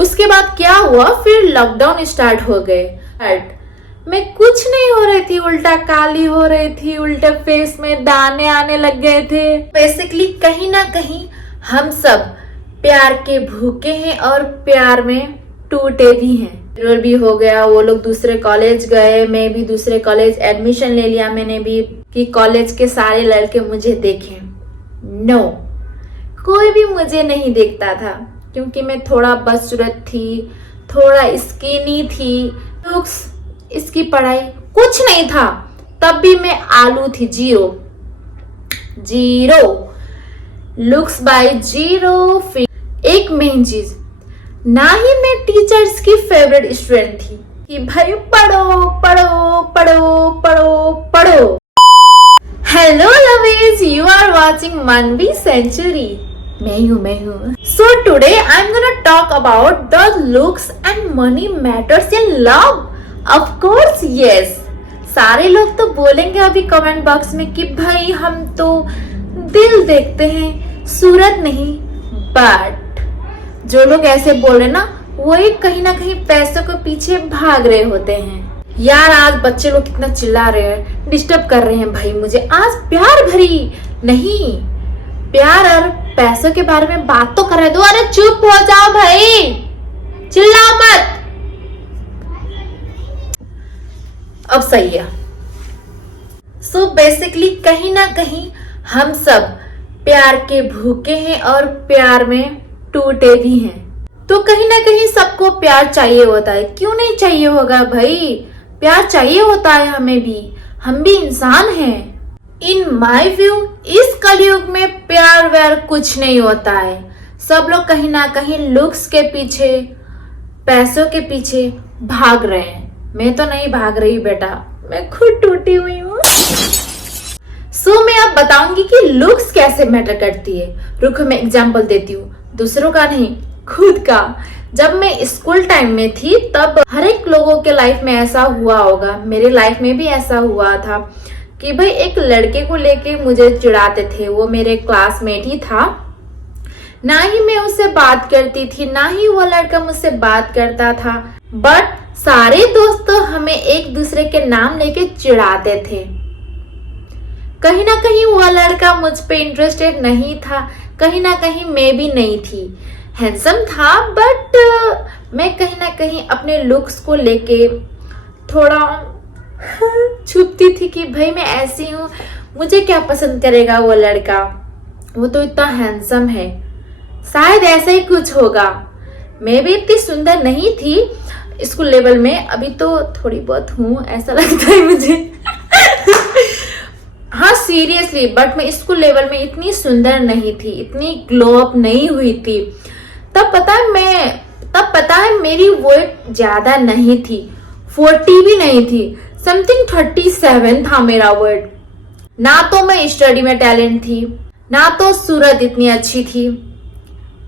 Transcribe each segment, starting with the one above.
उसके बाद क्या हुआ, फिर लॉकडाउन स्टार्ट हो गए। मैं कुछ नहीं हो रही थी, उल्टा काली हो रही थी, उल्टे फेस में दाने आने लग गए थे। बेसिकली कहीं ना कहीं हम सब प्यार के भूखे हैं और प्यार में टूटे भी हैं। फेयरवेल भी हो गया, वो लोग दूसरे कॉलेज गए, मैं भी दूसरे कॉलेज एडमिशन ले लिया मैंने भी, कि कॉलेज के सारे लड़के मुझे देखें। नो, कोई भी मुझे नहीं देखता था, क्योंकि मैं थोड़ा बदसूरत थी, थोड़ा स्किनी थी, लुक्स, इसकी पढ़ाई कुछ नहीं था। तब भी मैं आलू थी, जीरो लुक्स बाय जीरो। एक मेन चीज, ना ही मैं टीचर्स की फेवरेट स्टूडेंट थी कि भाई पढ़ो पढ़ो पढ़ो पढ़ो पढ़ो। Hello lovies, you are watching Manvi century. मैं हूँ। So today I am gonna talk about the looks and money matters in love. Of course yes. सारे लोग तो बोलेंगे अभी कमेंट बॉक्स में कि भाई हम तो दिल देखते हैं, सूरत नहीं। बट जो लोग ऐसे बोल रहे ना, वही कहीं ना कहीं पैसों के पीछे भाग रहे होते हैं। यार आज बच्चे लोग कितना चिल्ला रहे हैं, डिस्टर्ब कर रहे हैं भाई मुझे। आज प्यार भरी नहीं, प्यार और पैसों के बारे में बात तो कर दो। अरे चुप हो जाओ भाई, चिल्लाओ मत। अब सही है। सो बेसिकली कहीं ना कहीं हम सब प्यार के भूखे हैं और प्यार में टूटे भी हैं। तो कहीं ना कहीं सबको प्यार चाहिए होता है, क्यों नहीं चाहिए होगा भाई, प्यार चाहिए होता है हमें भी, हम भी इंसान हैं। इन माय व्यू इस कलयुग में प्यार व्यार कुछ नहीं होता है। सब लोग कहीं ना कहीं लुक्स के पीछे, पैसों के पीछे भाग रहे हैं। मैं तो नहीं भाग रही बेटा, मैं खुद टूटी हुई हूँ। सो मैं अब बताऊंगी कि लुक्स कैसे मैटर करती है। रुको मैं एग्जांपल देती हूँ, दूसरों का नहीं खुद का। जब मैं स्कूल टाइम में थी तब हर एक लोगों के लाइफ में ऐसा हुआ होगा, मेरे लाइफ में भी ऐसा हुआ था कि भाई एक लड़के को लेके मुझे चिढ़ाते थे। वो मेरे क्लासमेट ही था, ना ही मैं उससे बात करती थी, ना ही वो लड़का मुझसे बात करता था। बट सारे दोस्त हमें एक दूसरे के नाम लेके चिढ़ाते थे। कहीं ना कहीं वो लड़का मुझ पे इंटरेस्टेड नहीं था, कहीं ना कहीं मैं भी नहीं थी। हैंडसम था बट मैं कहीं ना कहीं अपने लुक्स को लेके थोड़ा छुपती थी कि भाई मैं ऐसी हूँ, मुझे क्या पसंद करेगा वो लड़का, वो तो इतना हैंडसम है, शायद ऐसा ही कुछ होगा। मैं भी इतनी सुंदर नहीं थी स्कूल लेवल में, अभी तो थोड़ी बहुत हूँ ऐसा लगता है मुझे। हाँ सीरियसली, बट मैं स्कूल लेवल में इतनी सुंदर नहीं थी, इतनी ग्लो अप नहीं हुई थी। तब पता है मेरी वेट ज्यादा नहीं थी, 40 भी नहीं थी, समथिंग 37 था मेरा वेट। ना तो मैं स्टडी में टैलेंट थी, ना तो सूरत इतनी अच्छी थी,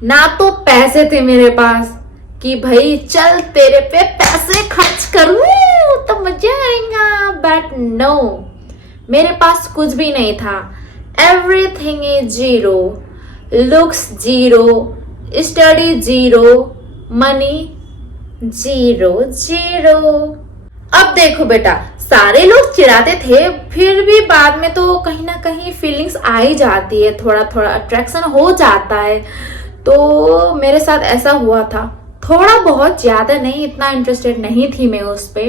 ना तो पैसे थे मेरे पास कि भाई चल तेरे पे पैसे खर्च करूं तो मजा आएगा। बट नो, मेरे पास कुछ भी नहीं था। Everything is zero, looks zero, study zero, money zero. अब देखो बेटा, सारे लोग चिढ़ाते थे, फिर भी बाद में तो कहीं ना कहीं फीलिंग्स आ ही जाती है, थोड़ा थोड़ा अट्रैक्शन हो जाता है। तो मेरे साथ ऐसा हुआ था, थोड़ा बहुत, ज्यादा नहीं, इतना इंटरेस्टेड नहीं थी मैं उस पे,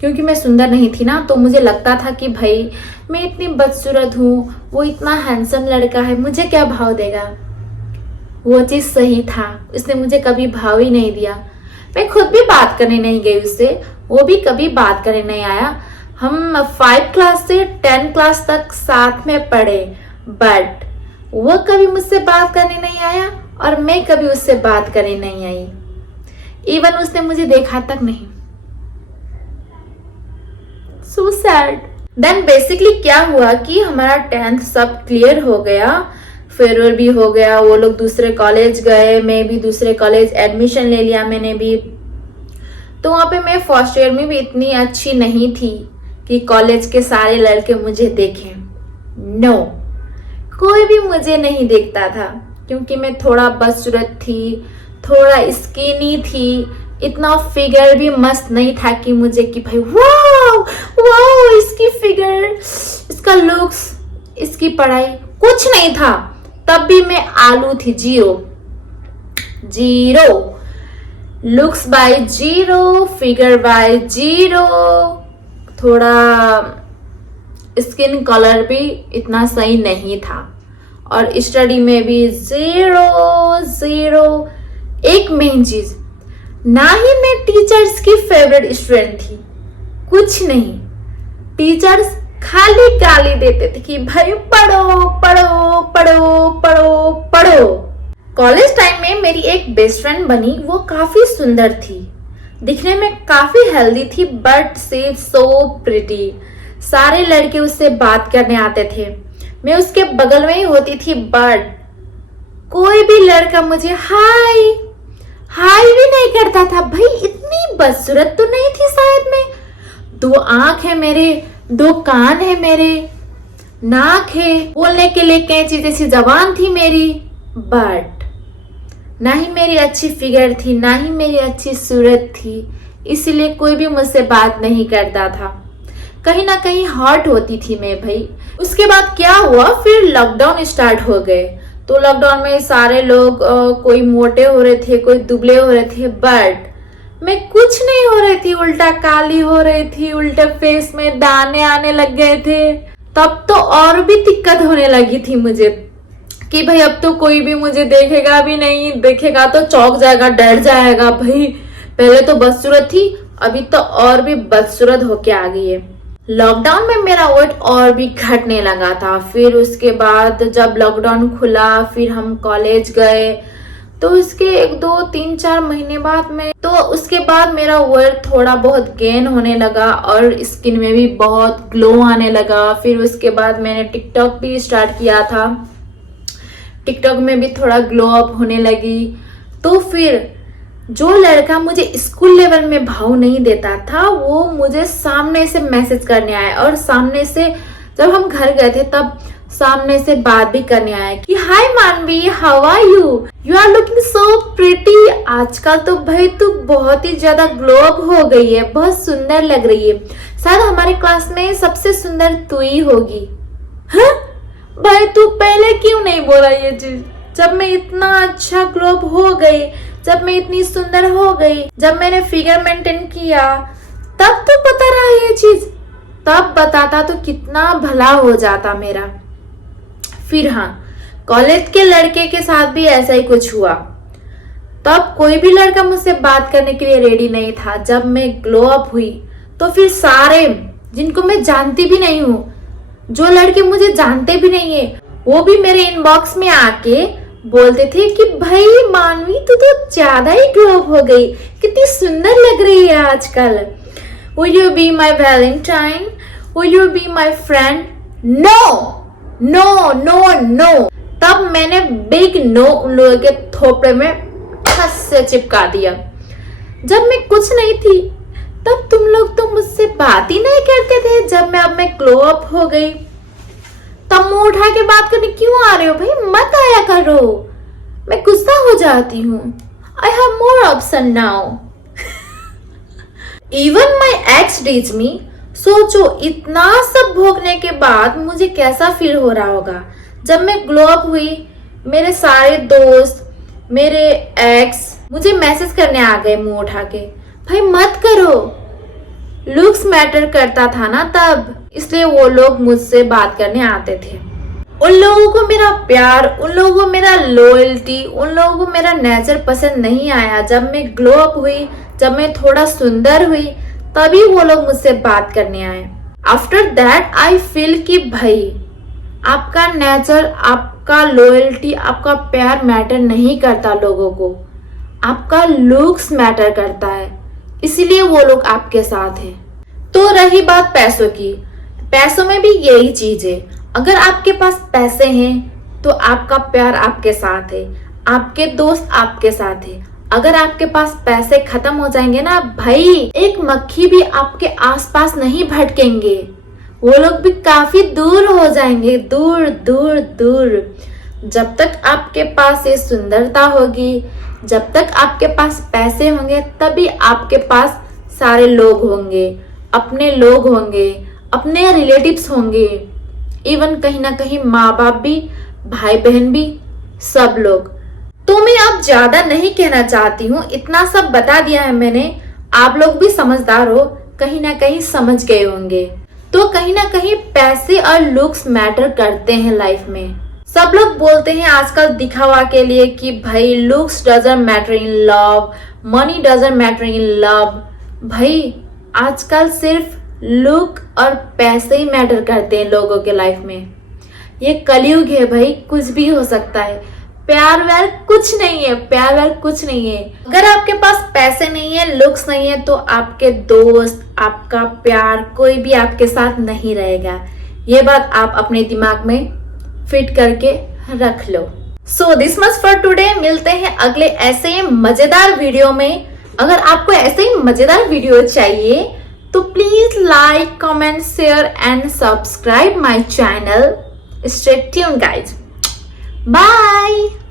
क्योंकि मैं सुंदर नहीं थी ना। तो मुझे लगता था कि भाई मैं इतनी बदसूरत हूँ, वो इतना हैंडसम लड़का है, मुझे क्या भाव देगा। वो चीज सही था, उसने मुझे कभी भाव ही नहीं दिया। मैं खुद भी बात करने नहीं गई उससे, वो भी कभी बात करने नहीं आया। हम 5 क्लास से 10 क्लास तक साथ में पढ़े, बट वो कभी मुझसे बात करने नहीं आया और मैं कभी उससे बात करने नहीं आई। इवन उसने मुझे देखा तक नहीं। So sad. Then basically क्या हुआ कि हमारा 10th सब क्लियर हो गया, फेयरवेल भी हो गया, वो लोग दूसरे कॉलेज गए, मैं भी दूसरे कॉलेज एडमिशन ले लिया मैंने भी। तो वहां पे मैं फर्स्ट ईयर में भी इतनी अच्छी नहीं थी कि कॉलेज के सारे लड़के मुझे देखें। नो, कोई भी मुझे नहीं देखता था, क्योंकि मैं थोड़ा बदसूरत थी, थोड़ा स्किनी थी, इतना फिगर भी मस्त नहीं था कि मुझे कि भाई वाओ वाओ इसकी फिगर, इसका लुक्स, इसकी पढ़ाई, कुछ नहीं था। तब भी मैं आलू थी, zero zero, looks by zero, figure by zero, थोड़ा स्किन कलर भी इतना सही नहीं था, और स्टडी में भी जीरो जीरो। एक मेन चीज, ना ही मैं टीचर्स की फेवरेट स्टूडेंट थी, कुछ नहीं। टीचर्स खाली गाली देते थे कि भाई पढ़ो पढ़ो पढ़ो पढ़ो पढ़ो। कॉलेज टाइम में मेरी एक बेस्ट फ्रेंड बनी, वो काफी सुंदर थी, दिखने में काफी हेल्दी थी, बट सी सो प्रिटी। सारे लड़के उससे बात करने आते थे, मैं उसके बगल में ही होती थी, बट कोई भी लड़का मुझे हाय हाय भी नहीं करता था। भाई इतनी बदसूरत तो नहीं थी शायद मैं, 2 आंख है मेरे, 2 कान है मेरे, नाक है, बोलने के लिए कैंची जैसी जबान थी मेरी, बट ना ही मेरी अच्छी फिगर थी, ना ही मेरी अच्छी सूरत थी, इसलिए कोई भी मुझसे बात नहीं करता था। कहीं ना कहीं हॉट होती थी मैं भाई। उसके बाद क्या हुआ, फिर लॉकडाउन स्टार्ट हो गए, तो लॉकडाउन में सारे लोग कोई मोटे हो रहे थे, कोई दुबले हो रहे थे, बट मैं कुछ नहीं हो रही थी, उल्टा काली हो रही थी, उल्टा फेस में दाने आने लग गए थे। तब तो और भी दिक्कत होने लगी थी मुझे कि भाई अब तो कोई भी मुझे देखेगा भी नहीं, देखेगा तो चौंक जाएगा, डर जाएगा। भाई पहले तो बदसूरत थी, अभी तो और भी बदसूरत होके आ गई है। लॉकडाउन में मेरा वेट और भी घटने लगा था। फिर उसके बाद जब लॉकडाउन खुला, फिर हम कॉलेज गए, तो उसके 1 2 3 4 महीने बाद में, तो उसके बाद मेरा वेट थोड़ा बहुत गेन होने लगा और स्किन में भी बहुत ग्लो आने लगा। फिर उसके बाद मैंने टिकटॉक भी स्टार्ट किया था, टिकटॉक में भी थोड़ा ग्लो अप होने लगी। तो फिर जो लड़का मुझे स्कूल लेवल में भाव नहीं देता था, वो मुझे सामने से मैसेज करने आया, और सामने से जब हम घर गए थे तब सामने से बात भी करने आया कि hi Manvi, how are you, you are looking so pretty. आजकल तो भाई तू बहुत ही ज्यादा ग्लो अप हो गई है, बहुत सुंदर लग रही है, शायद हमारे क्लास में सबसे सुंदर तू ही होगी। हाँ भाई तू पहले क्यों नहीं बोला ये चीज, जब मैं इतना अच्छा ग्लो अप हो गई, जब मैं इतनी सुंदर हो गई, जब मैंने फिगर मेंटेन किया, तब तो बता रहा है ये चीज। तब बताता तो कितना भला हो जाता मेरा। फिर हाँ, कॉलेज के लड़के के साथ भी ऐसा ही कुछ हुआ। तब कोई भी लड़का मुझसे बात करने के लिए रेडी नहीं था। जब मैं ग्लो अप हुई तो फिर सारे, जिनको मैं जानती भी नहीं हूँ, जो लड़के मुझे जानते भी नहीं है, वो भी मेरे इनबॉक्स में आके बोलते थे कि भाई मानवी तू तो ज्यादा ही ग्लो अप हो गई, कितनी सुंदर लग रही है आजकल। Will you be my Valentine? Will you be my friend? No, no, no, no. तब मैंने बिग नो उन लोगों के थोपड़े में फंस से चिपका दिया। जब मैं कुछ नहीं थी तब तुम लोग तो मुझसे बात ही नहीं करते थे। जब मैं ग्लो अप हो गई तब मुंह उठा के बात करने क्यों आ रहे हो? भाई मत आया करो, मैं गुस्सा हो जाती हूँ। I have more option now. Even my ex disses me. सोचो इतना सब भोगने के बाद मुझे कैसा फील हो रहा होगा। जब मैं ग्लो अप हुई, मेरे सारे दोस्त, मेरे एक्स मुझे मैसेज करने आ गए मुंह उठा के, भाई मत करो, लुक्स मैटर करता था ना तब, इसलिए वो लोग मुझसे बात करने आते थे। उन लोगों को मेरा प्यार, उन लोगों को मेरा लॉयल्टी, उन लोगों को मेरा नेचर पसंद नहीं आया। जब मैं ग्लो अप हुई, जब मैं थोड़ा सुंदर हुई, तभी वो लोग मुझसे बात करने आए। आफ्टर दैट आई फील कि भाई आपका नेचर, आपका लॉयल्टी, आपका प्यार मैटर नहीं करता लोगों को, आपका लुक्स मैटर करता है, इसीलिए वो लोग आपके साथ हैं। तो रही बात पैसों की, पैसों में भी यही चीज है। अगर आपके पास पैसे हैं तो आपका प्यार आपके साथ है, आपके दोस्त आपके साथ है। अगर आपके पास पैसे खत्म हो जाएंगे ना भाई, एक मक्खी भी आपके आसपास नहीं भटकेंगे, वो लोग भी काफी दूर हो जाएंगे, दूर दूर दूर। जब तक आपके पास ये सुंदरता होगी, जब तक आपके पास पैसे होंगे तभी आपके पास सारे लोग होंगे, अपने लोग होंगे, अपने रिलेटिव्स होंगे, इवन कहीं ना कहीं माँ बाप भी, भाई बहन भी, सब लोग। तो मैं अब ज्यादा नहीं कहना चाहती हूँ, इतना सब बता दिया है मैंने। आप लोग भी समझदार हो, कहीं ना कहीं समझ गए होंगे। तो कहीं ना कहीं पैसे और लुक्स मैटर करते हैं लाइफ में। सब लोग बोलते हैं आजकल दिखावा के लिए कि भाई looks doesn't matter in love, money doesn't matter in love. भाई आजकल सिर्फ लुक और पैसे ही मैटर करते हैं लोगों के लाइफ में। ये कलयुग है भाई, कुछ भी हो सकता है। प्यार व्यार कुछ नहीं है, प्यार व्यार कुछ नहीं है। अगर आपके पास पैसे नहीं है, लुक्स नहीं है, तो आपके दोस्त, आपका प्यार, कोई भी आपके साथ नहीं रहेगा। ये बात आप अपने दिमाग में फिट करके रख लो। So this much for today. मिलते हैं अगले ऐसे मजेदार वीडियो में। अगर आपको ऐसे ही मजेदार वीडियो चाहिए तो please like, comment, share and subscribe my channel. Stay tuned guys. Bye.